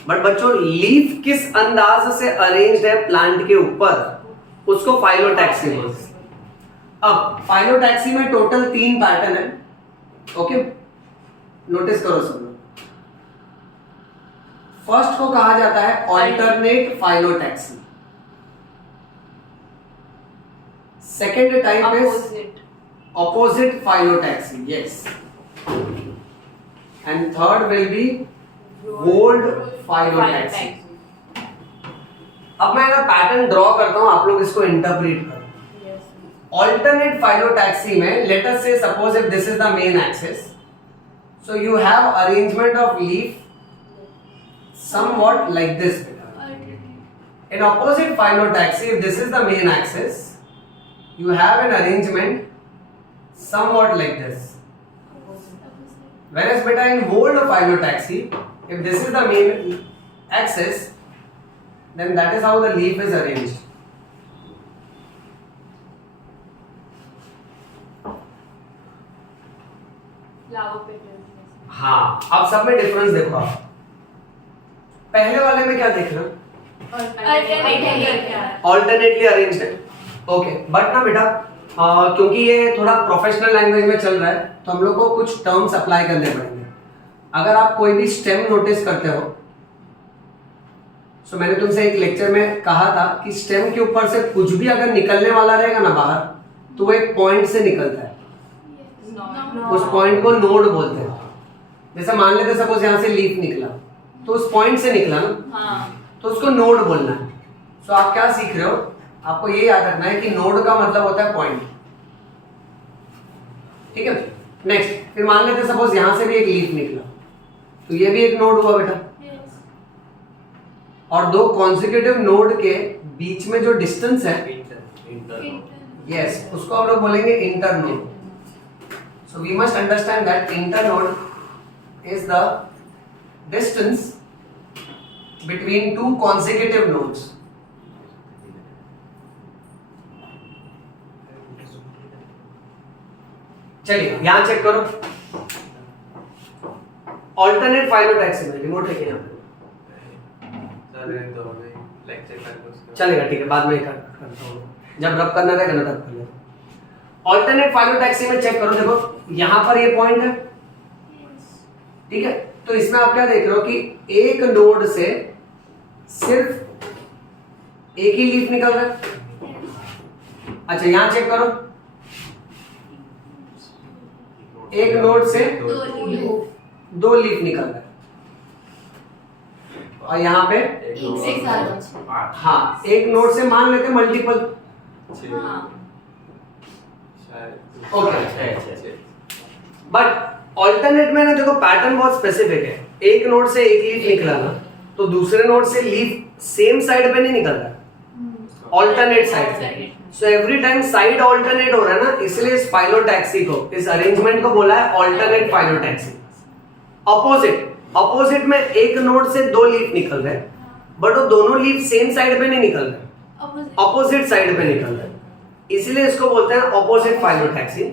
बट बच्चों लीफ किस अंदाज से अरेंज्ड है प्लांट के ऊपर उसको फाइलोटैक्सी बोलते हैं। अब फाइलोटैक्सी में टोटल 3 पैटर्न है। ओके, नोटिस करो सब लोग। फर्स्ट को कहा जाता है alternate phyllotaxy. Second type is opposite phyllotaxy, yes, and third will be whorled phyllotaxy। अब मैं ना पैटर्न ड्रॉ करता हूं, आप लोग इसको इंटरप्रेट करो। ऑल्टरनेट फाइलोटैक्सी में late us say suppose if this is the main axis, so you have arrangement of leaf somewhat like this। In opposite phyllotaxy, if this is the main axis, you have an arrangement somewhat like this। Whereas beta in whorled phyllotaxy, if this is the main axis, then that is how the leaf is arranged। हाँ, अब सब में difference देखो आप। पहले वाले में क्या देख रहे हो? ऑल्टरनेटली अरेंज्ड है। ओके बट ना बेटा क्योंकि ये थोड़ा प्रोफेशनल लैंग्वेज में चल रहा है तो हम लोग को कुछ टर्म्स अप्लाई करने पड़ेंगे। अगर आप कोई भी स्टेम नोटिस करते हो, सो मैंने तुमसे एक लेक्चर में कहा था कि स्टेम के ऊपर से कुछ भी अगर निकलने वाला रहेगा ना बाहर, तो वो एक पॉइंट से निकलता है। उस पॉइंट को नोड बोलते हैं। जैसे मान लेते सपोज यहाँ से लीफ निकला, तो उस पॉइंट से निकला ना, तो उसको नोड बोलना है। सो आप क्या सीख रहे हो, आपको ये याद रखना है कि नोड का मतलब होता है पॉइंट। ठीक है, नेक्स्ट फिर मान लेते सपोज यहां से भी एक लीफ निकला, तो ये भी एक नोड हुआ बेटा। और दो कॉन्सेक्यूटिव नोड के बीच में जो डिस्टेंस है, यस, उसको हम लोग बोलेंगे internode. So we must understand that internode is the distance between two consecutive nodes. चलिए यहां चेक करो, ऑल्टरनेट फाइलोटैक्सी में रिमोट है क्या? चलेगा, ठीक है, बाद में करता हूँ, जब रब करना रहेगा ना तब कर लेना। ऑल्टरनेट फाइलोटैक्सी में चेक करो, देखो यहां पर ये पॉइंट है, ठीक है, तो इसमें आप क्या देख रहे हो कि एक नोड से सिर्फ एक ही लीफ निकल रहा है। अच्छा यहां चेक करो, एक नोड से दो लीफ निकल रहा है, और यहाँ पे हाँ एक नोड से मान लेते हैं मल्टीपल। ओके, बट ऑल्टरनेट में ना देखो पैटर्न बहुत स्पेसिफिक है। एक नोड से एक लीफ निकला ना, तो दूसरे नोड से लीफ सेम साइड पे नहीं निकल रहा, ऑल्टरनेट साइड पे। So every time side alternate हो रहा है ना, इसलिए इस फाइलोटैक्सी को, इस अरेंजमेंट को बोला है ऑल्टरनेट फाइलोटैक्सी। अपोजिट में एक नोड से दो लीफ निकल रहे हैं, बट वो दोनों लीफ सेम साइड पे नहीं निकल रहे, अपोजिट साइड पे निकल रहे, इसलिए इसको बोलते हैं ऑपोजिट फाइलोटैक्सी।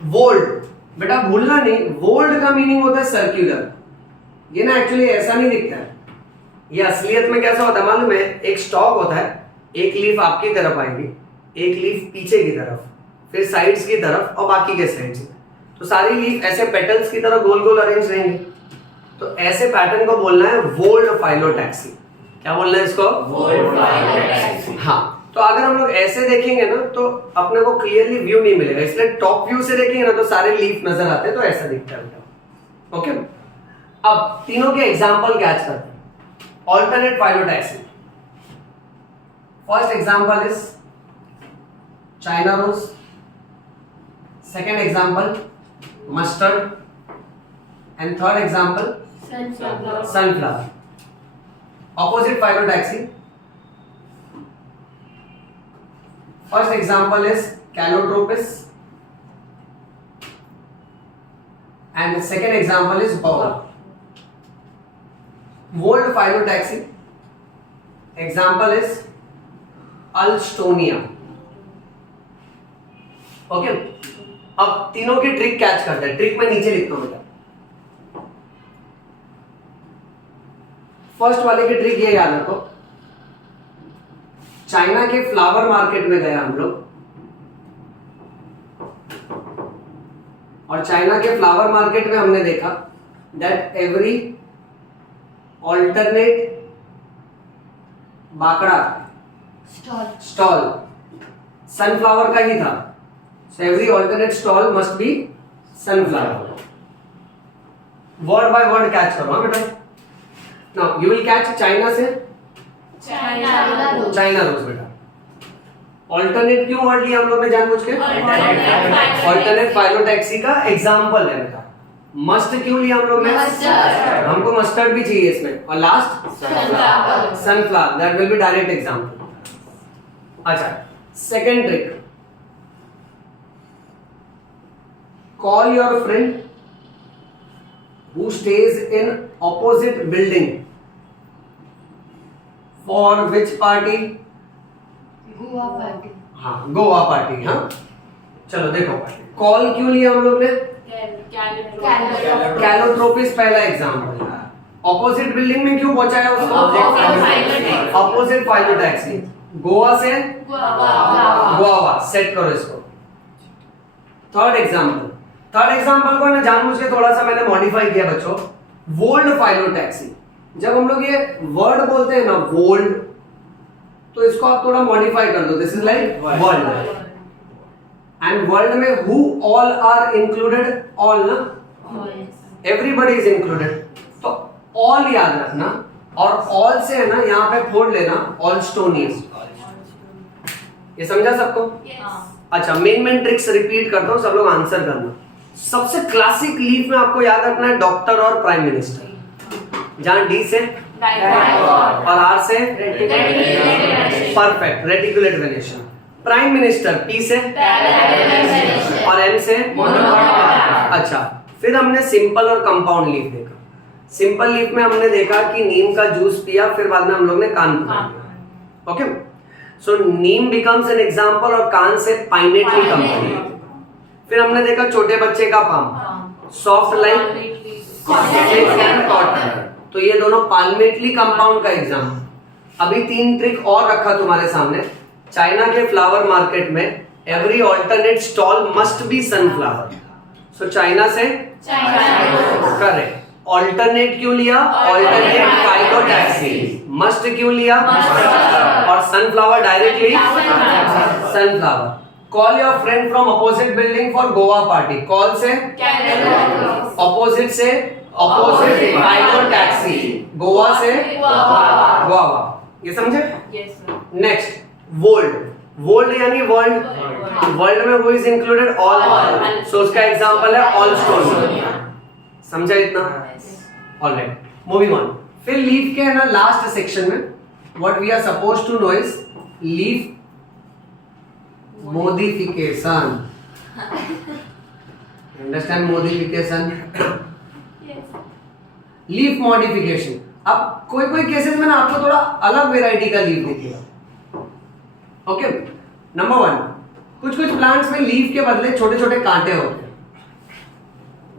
वोल्ड बेटा भूलना नहीं, वोल्ड का मीनिंग होता है सर्क्यूलर। ये ना एक्चुअली ऐसा नहीं दिखता है, ये असलियत में कैसा होता है मालूम है? एक स्टॉक होता है, एक लीफ आपकी तरफ आएगी, एक लीफ पीछे की तरफ, फिर साइड्स की तरफ और बाकी के साइड्स में, तो सारी लीफ ऐसे पेटल्स की तरह गोल गोल अरेंज रहेंगे। तो ऐसे पैटर्न को बोलना है वोल्ड फाइलोटैक्सी। क्या बोलना है इसको? वोल्ड फाइलोटैक्सी। हाँ, तो अगर हम लोग ऐसे देखेंगे ना तो अपने को क्लियरली व्यू नहीं मिलेगा, इसलिए टॉप व्यू से देखेंगे ना तो सारे लीफ नजर आते हैं, तो ऐसा दिखता है। ओके, अब तीनों के एग्जांपल कैच करते हैं। Alternate phyllotaxy, first example is China rose, second example mustard, and third example sunflower. Opposite phylotaxy. First example is Calotropis, and the second example is boa. Whorled phylotaxy. Example is Alstonia. Okay. अब तीनों की trick catch करते हैं, trick में नीचे लिखता हूं। First वाले की ट्रिक ये याद रखो, चाइना के फ्लावर मार्केट में गए हम लोग, और चाइना के फ्लावर मार्केट में हमने देखा दैट एवरी ऑल्टरनेट बाकड़ा स्टॉल सनफ्लावर का ही था। So every alternate stall must be sunflower. Word by word catch करो बेटा। Now you will catch China से चाइना रोज बेटा। ऑल्टरनेट क्यों वर्ड लिया हम लोग ने जानबूझ के? ऑल्टरनेट फाइलोटैक्सी का एग्जांपल है बेटा। मस्ट क्यों लिया हम लोग ने? हमको मस्टर्ड भी चाहिए इसमें, और last sunflower, that will be direct example. अच्छा, second trick, call your friend who stays in opposite building for which party? Goa party. हाँ, गोवा पार्टी। हाँ, चलो देखो, कॉल क्यों लिया हम लोग ने? कैलोट्रोपिस पहला एग्जाम्पल है। ऑपोजिट बिल्डिंग में क्यों पहुंचाया उसको? Opposite phyllotaxy. गोवा से गुआवा। गुआवा, सेट करो इसको। थर्ड एग्जांपल को ना जानबूझ के थोड़ा सा मैंने मॉडिफाई किया बच्चों, वोल्ड फाइलोटैक्सी। जब हम लोग ये वर्ड बोलते हैं ना वोल्ड, तो इसको आप थोड़ा मॉडिफाई कर दो, this is like world. And world में who all are included, all ना, एवरीबडी इज इंक्लूडेड, तो ऑल याद रखना, और ऑल से है ना यहाँ पे फोड़ लेना ऑलस्टोनियस। ये समझा सबको? अच्छा, मेन ट्रिक्स रिपीट करता हूँ, सब लोग आंसर करना। सबसे क्लासिक लीफ में आपको याद रखना है डॉक्टर और प्राइम मिनिस्टर, जहां डी से और आर से perfect, reticulate venation. Prime minister P से और एम से। अच्छा, फिर हमने सिंपल और कंपाउंड लीफ देखा। सिंपल लीफ में हमने देखा कि नीम का जूस पिया, फिर बाद में हम लोग ने कान पकड़ लिया। Okay, so Neem becomes an example और कान से पाइनेटली कंपाउंड। फिर हमने देखा छोटे बच्चे का पाम, सॉफ्ट लाइक कॉटन, तो ये दोनों पाल्मेटली कंपाउंड का एग्जांपल। अभी 3 ट्रिक और रखा तुम्हारे सामने। चाइना के फ्लावर मार्केट में every alternate stall must be sunflower, so China से करेक्ट। ऑल्टरनेट क्यों लिया? Alternate phyllotaxy. मस्ट क्यों लिया? और sunflower directly sunflower. Call your friend from opposite building for Goa party, call से अपोजिट से अपोजिट फाइलोटैक्सी, गोवा से गोवा। ये समझे? नेक्स्ट वोल्ड, वोल्ड यानी वर्ल्ड। वर्ल्ड में वो इज इंक्लूडेड ऑल, सो उसका एग्जांपल है ऑलस्टोन। समझा इतना? Alright, moving on. फिर लीफ के है ना लास्ट सेक्शन में what we are supposed to know is leaf modification. Understand modification? Leaf modification. अब कोई केसेस में ना आपको थोड़ा अलग वेराइटी का लीफ दिखेगा। ओके, नंबर 1, कुछ प्लांट्स में लीफ के बदले छोटे छोटे कांटे होते हैं,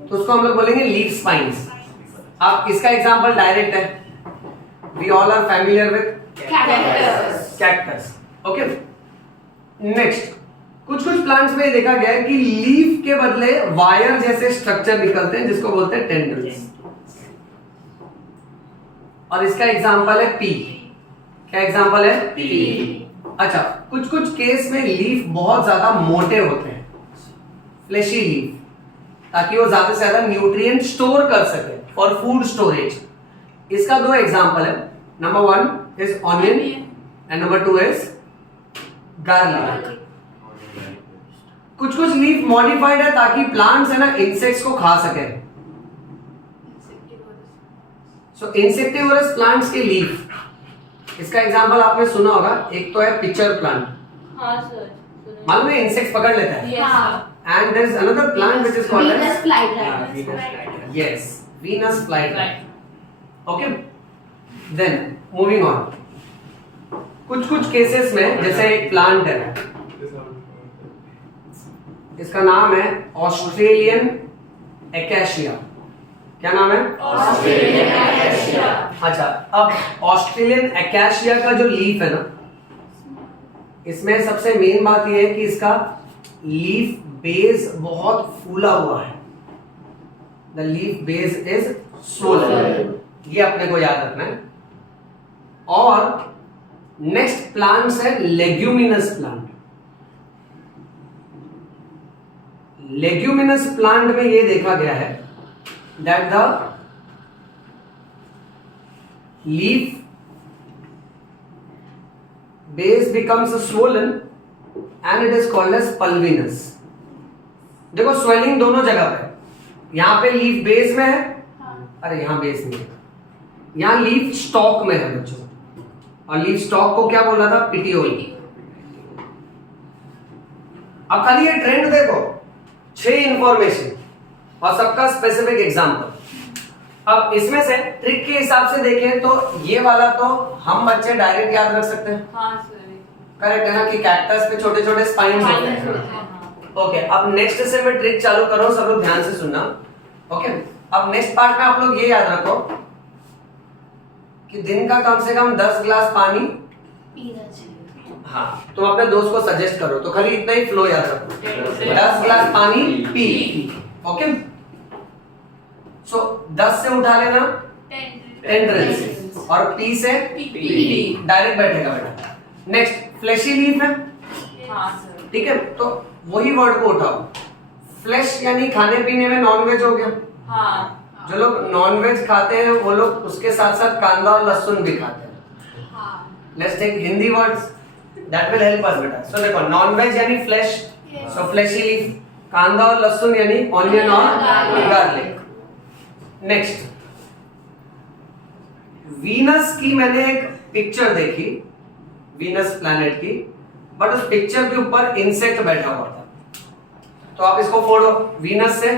तो उसको हम लोग बोलेंगे लीफ स्पाइन्स। अब इसका एग्जांपल डायरेक्ट है, we all are familiar with cactus. Okay, next, कुछ प्लांट्स में देखा गया है कि लीफ के बदले वायर जैसे स्ट्रक्चर निकलते हैं, जिसको बोलते हैं टेंड्रिल्स, और इसका एग्जांपल है पी। क्या एग्जांपल है? पी। अच्छा, कुछ केस में लीफ बहुत ज्यादा मोटे होते हैं, फ्लेशी लीफ, ताकि वो ज्यादा से ज्यादा न्यूट्रिएंट स्टोर कर सके फॉर फूड स्टोरेज। इसका 2 एग्जांपल है, number 1 is onion and number 2 is garlic. कुछ लीफ मॉडिफाइड है ताकि प्लांट्स है ना इंसेक्ट्स को खा सके, सो इंसेक्टिवरस प्लांट्स के लीफ, इसका एग्जांपल आपने सुना होगा, एक तो है पिचर प्लांट, हाँ सर, मालूम है इंसेक्ट्स पकड़ लेता है, and there is another plant which is called Venus flytrap. Yes, Venus flytrap. Okay, then moving on. कुछ केसेस में जैसे एक प्लांट है, इसका नाम है ऑस्ट्रेलियन एकेशिया। क्या नाम है? Australian acacia. अच्छा, अब ऑस्ट्रेलियन एकेशिया का जो लीफ है ना, इसमें सबसे मेन बात यह है कि इसका लीफ बेस बहुत फूला हुआ है, the leaf base is swollen, ये अपने को याद रखना है। और नेक्स्ट प्लांट्स है लेग्यूमिनस प्लांट। लेग्यूमिनस प्लांट में ये देखा गया है that the leaf base becomes swollen and it is called as pulvinus. देखो स्वेलिंग दोनों जगह पे, यहां पे लीफ बेस में है, अरे यहां बेस नहीं है, यहां लीफ स्टॉक में है बच्चों, और लीफ स्टॉक को क्या बोला था? पिटियोल। अब खाली ये ट्रेंड देखो, 6 इंफॉर्मेशन और सबका स्पेसिफिक एग्जांपल। अब इसमें से ट्रिक के हिसाब से देखें तो ये वाला तो हम बच्चे डायरेक्ट याद रख सकते हैं, हाँ सर, करेक्ट है ना, कि कैक्टस पे छोटे छोटे स्पाइन्स होते हैं। ओके, अब नेक्स्ट से मैं ट्रिक चालू कर रहा हूं, सब लोग ध्यान से सुनना। ओके, अब नेक्स्ट पार्ट में आप लोग ये याद रखो कि दिन का कम से कम 10 गिलास पानी पीना चाहिए। हाँ, तुम अपने दोस्त को सजेस्ट करो तो खाली इतना ही फ्लो याद रखो, 10 गिलास पानी पी। ओके, सो 10 से उठा लेना 10 ड्रिंक्स और पी से डायरेक्ट बैठेगा बेटा। नेक्स्ट फ्लैशी लीफ है, हाँ सर। ठीक है, तो वही वर्ड को उठाओ। फ्लैश यानी खाने पीने में नॉनवेज हो गया। हाँ। जो लोग नॉनवेज खाते हैं वो लोग उसके साथ साथ कांदा और लहसुन भी खाते हैं। Let's take Hindi words that will help us बेटा। सो देखो, नॉनवेज यानी फ्लैश, सो फ्लैशी लीफ, कांदा और लहसुन यानी ऑनियन और गार्लिक। नेक्स्ट, वीनस की मैंने एक पिक्चर देखी, वीनस प्लैनेट की, बट उस पिक्चर के ऊपर इंसेक्ट बैठा हुआ था, तो आप इसको फोड़ो, वीनस से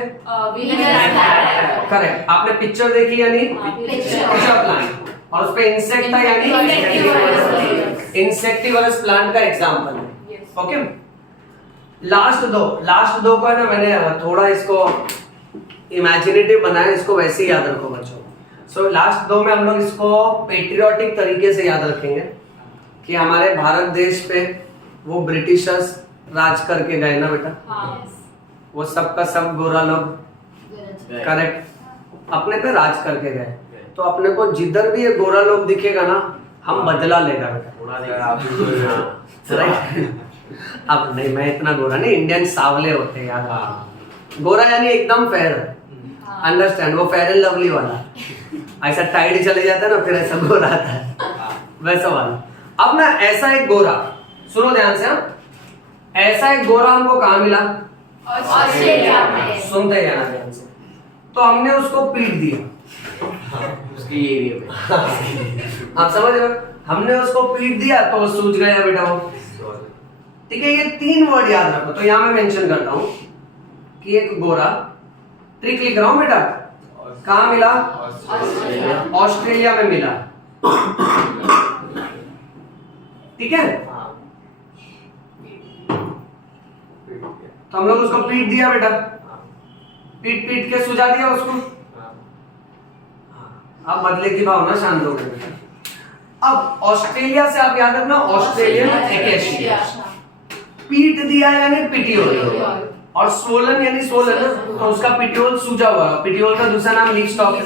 करेक्ट। आपने पिक्चर देखी यानी पिक्चर प्लांट, और उस पे इंसेक्ट था यानी इंसेक्टिवरस प्लांट का एग्जांपल है। ओके, लास्ट दो का ना मैंने थोड़ा इसको इमेजिनेटिव बनाया, इसको वैसे ही याद रखो बच्चों। सो लास्ट दो में हम लोग इसको पेट्रियोटिक तरीके से याद रखेंगे कि हमारे भारत देश पे वो ब्रिटिशर्स राज करके गए ना बेटा, वो सबका सब गोरा लोग करेक्ट अपने पे राज करके गए, तो अपने को जिधर भी ये गोरा लोग दिखेगा ना हम बदला लेगा बेटा, राइट। अब नहीं, मैं इतना गोरा नहीं, इंडियन सावले होते हैं यार। गोरा यानी एकदम फेयर, अंडरस्टैंड, वो फेयर एंड लवली वाला, ऐसा टाइड चले जाता है ना फिर ऐसा गोरा आता है, वैसा वाला। अब ना ऐसा एक गोरा, सुनो ध्यान से, ऐसा एक गोरा हमको कहाँ मिला? ऑस्ट्रेलिया में। सुनते हैं ना ध्यान से। तो हमने उसको पीट दिया उसकी एरिया में, आप समझ रहे हो, हमने उसको पीट दिया तो वो सूझ गया बेटा वो, ठीक है। ये 3 वर्ड याद रखो। तो यहाँ मैं मेंशन करता हूँ कि एक गोरा, ट्रिक लिख रहा हूँ बेटा, कहाँ मिला? ऑस्ट्रेलिया में मिला, ठीक है। तो हम लोग उसको पीट दिया बेटा, पीट के सुझा दिया उसको। अब बदले की भावना शांत हो गई बेटा। अब ऑस्ट्रेलिया से आप याद रखना, ऑस्ट्रेलियन एकेशिया। पीट दिया यानी पिटियोल, और सोलन यानी सोलन, तो उसका पिटियोल सूजा हुआ, पिटियोल का दूसरा नाम लीफ स्टॉक है।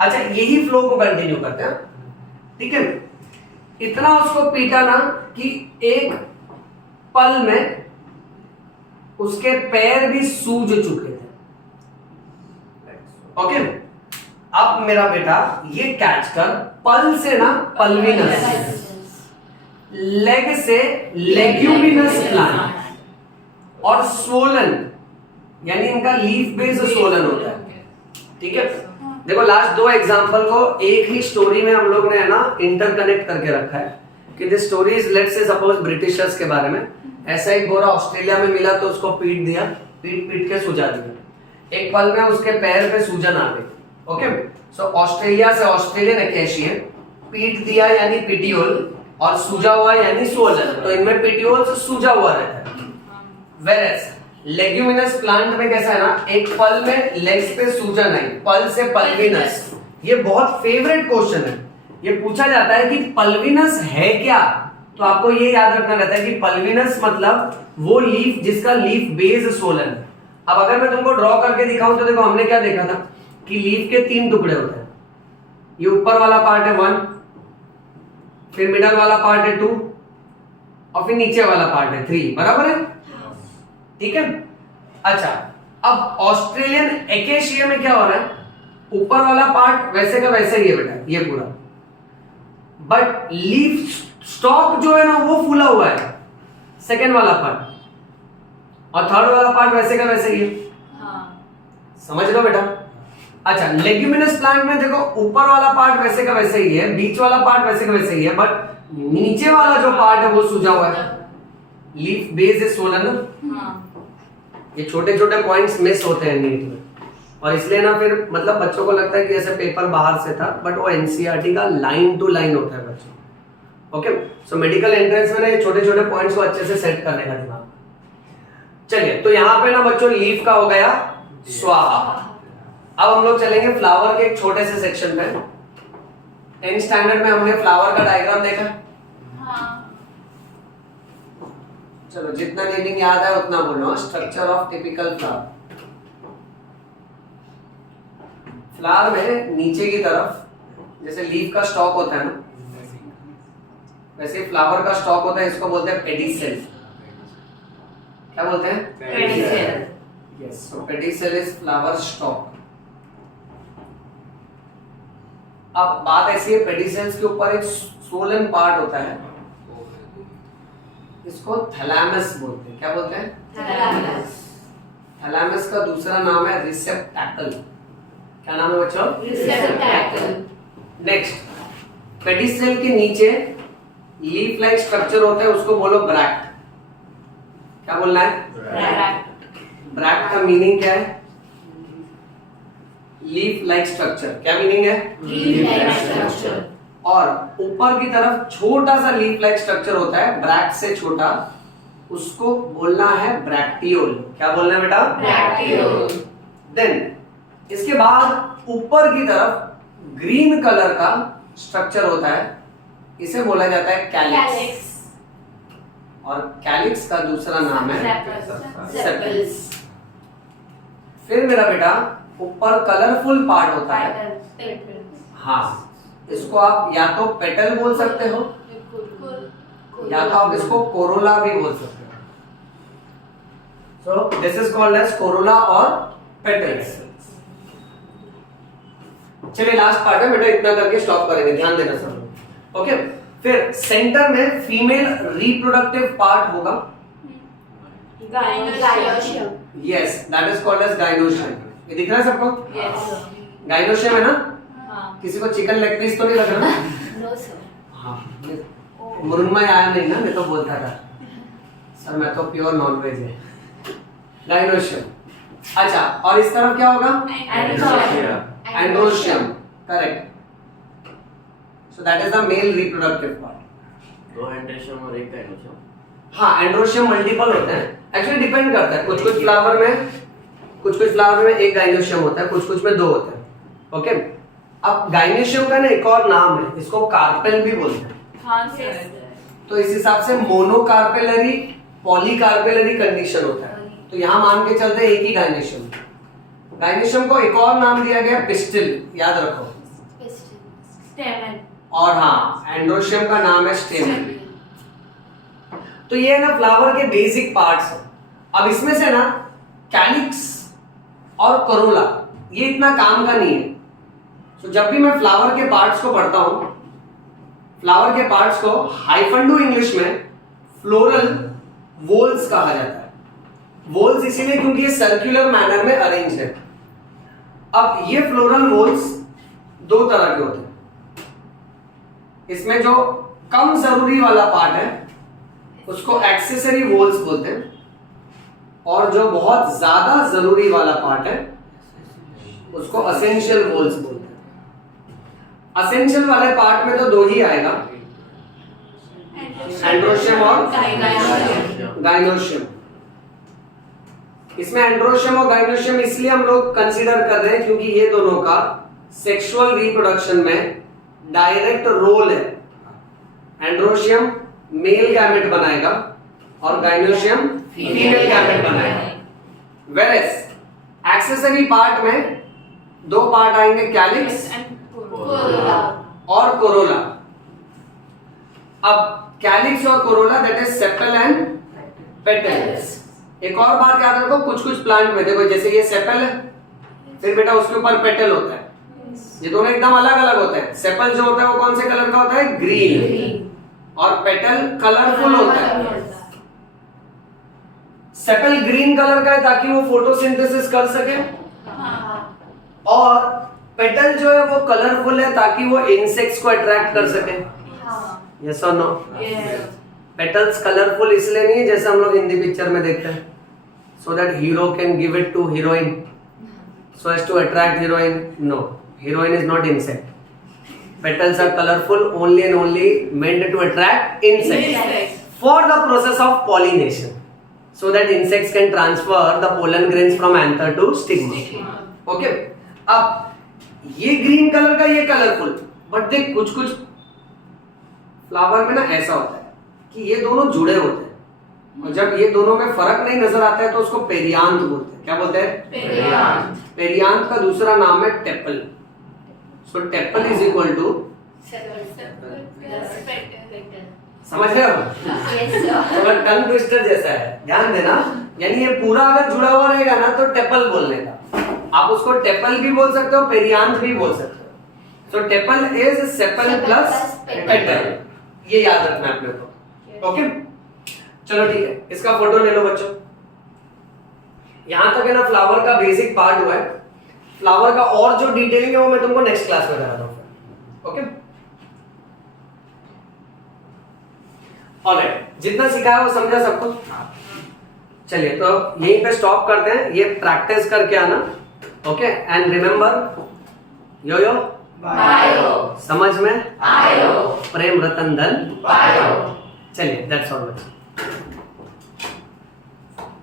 अच्छा, यही फ्लो को कंटिन्यू करते हैं, ठीक है। इतना उसको पीटा ना कि एक पल में उसके पैर भी सूज चुके थे। ओके, अब मेरा बेटा ये कैच कर, पल से ना पल्विनस, लेग से लेग्यूमिनस प्लांट, और सोलन यानी इनका लीफ बेस सोलन होता है, ठीक है। देखो लास्ट 2 एग्जांपल को एक ही स्टोरी में हम लोग ने है ना इंटरकनेक्ट करके रखा है कि this story is, let's say suppose Britishers के बारे में। ऐसा एक गोरा ऑस्ट्रेलिया में मिला तो उसको पीट दिया, पीट के सुझा दिया, एक पल में उसके पैर पे सूजन आ गई। ओके, सो ऑस्ट्रेलिया से ऑस्ट्रेलियन एकेशियन, पीट दिया यानी पिटियोल, और सूजा हुआ यानी सोलन, तो इनमें पिटियोल से सूजा हुआ रहता है। वेरएस लेग्यूमिनस प्लांट में कैसा है ना, एक पल में लेग्स पे सूजन आई, पल से पल्विनस। ये बहुत फेवरेट क्वेश्चन है, ये पूछा जाता है कि पल्विनस है क्या, तो आपको ये याद रखना रहता है कि पल्विनस मतलब वो लीफ जिसका लीफ बेस सोलन। अब अगर मैं तुमको ड्रॉ करके दिखाऊं तो देखो हमने क्या देखा था कि लीफ के 3 टुकड़े होते हैं, ये ऊपर वाला पार्ट है 1, फिर मिडल वाला पार्ट है 2, और फिर नीचे वाला पार्ट है 3, बराबर है, ठीक है। अच्छा, अब ऑस्ट्रेलियन एकेशिया में क्या हो रहा है, ऊपर वाला पार्ट वैसे का वैसे ही है बेटा, ये पूरा, बट लीफ स्टॉक जो है ना वो फूला हुआ है, सेकेंड वाला पार्ट, और थर्ड वाला पार्ट वैसे का वैसे ही है। समझ लो बेटा। अच्छा, लेग्यूमिनस प्लांट में देखो ऊपर वाला पार्ट वैसे का वैसे ही है, बीच वाला पार्ट वैसे का वैसे ही है, बट नीचे वाला जो पार्ट है वो सूजा हुआ है, लीफ बेस इज सोलन ना। ये छोटे छोटे पॉइंट्स मिस होते हैं नीट में, और इसलिए ना फिर मतलब बच्चों को लगता है कि ऐसे पेपर बाहर से था, बट वो एनसीईआरटी का लाइन टू लाइन होता है बच्चों। ओके, सो मेडिकल एंट्रेंस में ना ये छोटे छोटे पॉइंट्स को अच्छे से सेट करने का दिमाग। चलिए, तो यहाँ पे ना बच्चों लीफ का हो गया स्वाहा। अब हम लोग चलेंगे फ्लावर के एक छोटे से सेक्शन पे। 10th स्टैंडर्ड में हमने फ्लावर का डायग्राम देखा, चलो जितना नेमिंग याद है उतना बोलो। Structure of typical flower. Flower में नीचे की तरफ जैसे लीफ का स्टॉक होता है ना, वैसे फ्लावर का स्टॉक होता है, इसको बोलते हैं पेडिसेल। क्या बोलते हैं? Pedicel. Yes, so pedicel is flower stock. अब बात ऐसी है, पेडिसेल्स के ऊपर एक सोलन पार्ट होता है, इसको थैलेमस बोलते हैं। क्या बोलते हैं? थैलेमस। थैलेमस का दूसरा नाम है रिसेप्टैकल। क्या नाम है बच्चों? रिसेप्टैकल। नेक्स्ट, पेडिसेल के नीचे लीफ लाइक स्ट्रक्चर होता है, उसको बोलो ब्रैक्ट। क्या बोलना है? ब्रैक्ट। ब्रैक्ट का मीनिंग क्या है? Leaf like structure. क्या मीनिंग है? Leaf like structure. और ऊपर की तरफ छोटा सा लीफ लाइक स्ट्रक्चर होता है, ब्रैक्ट से छोटा, उसको बोलना है ब्रैक्टियोल। क्या बोलना है बेटा? ब्रैक्टियोल। देन इसके बाद ऊपर की तरफ ग्रीन कलर का स्ट्रक्चर होता है, इसे बोला जाता है कैलिक्स। और कैलिक्स का दूसरा नाम है सेपल्स। फिर मेरा बेटा ऊपर कलरफुल पार्ट होता है, हाँ, इसको आप या तो पेटल बोल सकते हो या तो आप इसको कोरोला भी बोल सकते हो। So this is called as corolla और पेटल्स। चलिए लास्ट पार्ट है बेटा, इतना करके स्टॉप करेंगे, ध्यान देना सब। ओके, फिर सेंटर में फीमेल रिप्रोडक्टिव पार्ट होगा। Gynoecium. Yes, that is called as gynoecium. ये दिख रहा है सबको? Yes. गाइनोशियम है ना? हाँ। किसी को चिकन लेग पीस तो नहीं लग रहा? No sir. हाँ, मुरुन्मा आया नहीं ना, मैं तो बोलता था सर मैं तो प्योर नॉन वेज है। गाइनोशियम। अच्छा, और इस तरफ क्या होगा? Androecium. Correct. So that is the male reproductive part. दो एंड्रोशियम और एक गाइनोशियम। हाँ, एंड्रोशियम मल्टीपल होते हैं, एक्चुअली डिपेंड करता है। कुछ फ्लावर में एक गाइनोशियम होता है, कुछ में दो होते हैं। ओके, अब गाइनोशियम का ना एक और नाम है, इसको कार्पेल भी बोलते हैं। हाँ सर। तो इस हिसाब से मोनोकार्पेलरी, पॉलीकार्पेलरी कंडीशन होता है। तो यहाँ मान के चलते हैं एक ही गाइनोशियम। गाइनोशियम को एक और नाम दिया गया पिस्टिल, याद रखो। स्टेमन। और हाँ, एंड्रोशियम का नाम है स्टेमन। तो ये ना फ्लावर के बेसिक पार्ट्स हैं। अब इसमें से ना कैलिक्स और कोरोला ये इतना काम का नहीं है। तो जब भी मैं फ्लावर के पार्ट्स को पढ़ता हूं, फ्लावर के पार्ट्स को हाइफंडू इंग्लिश में फ्लोरल वोल्स कहा जाता है। वोल्स इसीलिए क्योंकि ये सर्कुलर मैनर में अरेंज है। अब ये फ्लोरल वोल्स दो तरह के होते हैं। इसमें जो कम जरूरी वाला पार्ट है उसको एक्सेसरी वोल्स बोलते हैं, और जो बहुत ज्यादा जरूरी वाला पार्ट है उसको असेंशियल वोल्स बोलते हैं। असेंशियल वाले पार्ट में तो दो ही आएगा, एंड्रोशियम और गाइनोशियम। इसमें एंड्रोशियम और गाइनोशियम इसलिए हम लोग कंसीडर कर रहे हैं क्योंकि ये दोनों का सेक्सुअल रिप्रोडक्शन में डायरेक्ट रोल है। एंड्रोशियम मेल गैमेट बनाएगा और गाइनोशियम फीमेल गैमेट बनाएगा। वेरेस एक्सेसरी पार्ट में दो पार्ट आएंगे, कैलिक्स और कोरोला। अब कैलिक्स और Corolla that is sepal and petals. एक और बात याद रखो, कुछ प्लांट में देखो जैसे ये सेपल है, फिर बेटा उसके ऊपर पेटल होता है, ये दोनों एकदम अलग अलग होते हैं। सेपल जो होता है वो कौन से कलर का होता है? ग्रीन। और पेटल कलरफुल होता है। सेपल ग्रीन कलर का है ताकि वो फोटोसिंथेसिस कर सके, और पेटल जो है वो कलरफुल है ताकि वो इंसेक्ट्स को अट्रैक्ट कर सके। यस और नो? पेटल्स कलरफुल इसलिए नहीं है जैसे हम लोग हिंदी पिक्चर में देखते हैं, so that hero can give it to heroine so as to attract heroine. No, heroine is not insect. Petals are colorful only and only meant to attract insects for the process of pollination, so that insects can transfer the pollen grains from anther to stigma. Okay, अब ये green colour का ये colourful, but देख कुछ flower में ना ऐसा होता है कि ये दोनों जुड़े होते हैं। और जब ये दोनों में फर्क नहीं नजर आता है तो उसको पेरियांत बोलते हैं। क्या बोलते हैं? पेरियांत। पेरियांत का दूसरा नाम है tepal. So tepal is equal to, समझ रहे हो? थोड़ा टंग ट्विस्टर जैसा है, ध्यान देना। यानी ये पूरा अगर जुड़ा हुआ रहेगा ना तो टेपल बोलने का। आप उसको टेपल भी बोल सकते हो, पेरियांत भी बोल सकते हो। So tepal is sepal plus petal, ये याद रखना है अपने को। ओके, चलो ठीक है, इसका फोटो ले लो बच्चों। यहां तक है ना फ्लावर का बेसिक पार्ट हुआ है। फ्लावर का और जो डिटेलिंग है वो मैं तुमको नेक्स्ट क्लास में कराता हूं। ओके, ऑलराइट, जितना सीखा है वो समझा सबको? चलिए तो यहीं पे स्टॉप करते हैं, ये प्रैक्टिस करके आना। Okay, and remember, yo yo bio. समझ में आयो। प्रेम रतन धन। बायो। चलिए, दैट्स ऑल बच्चे।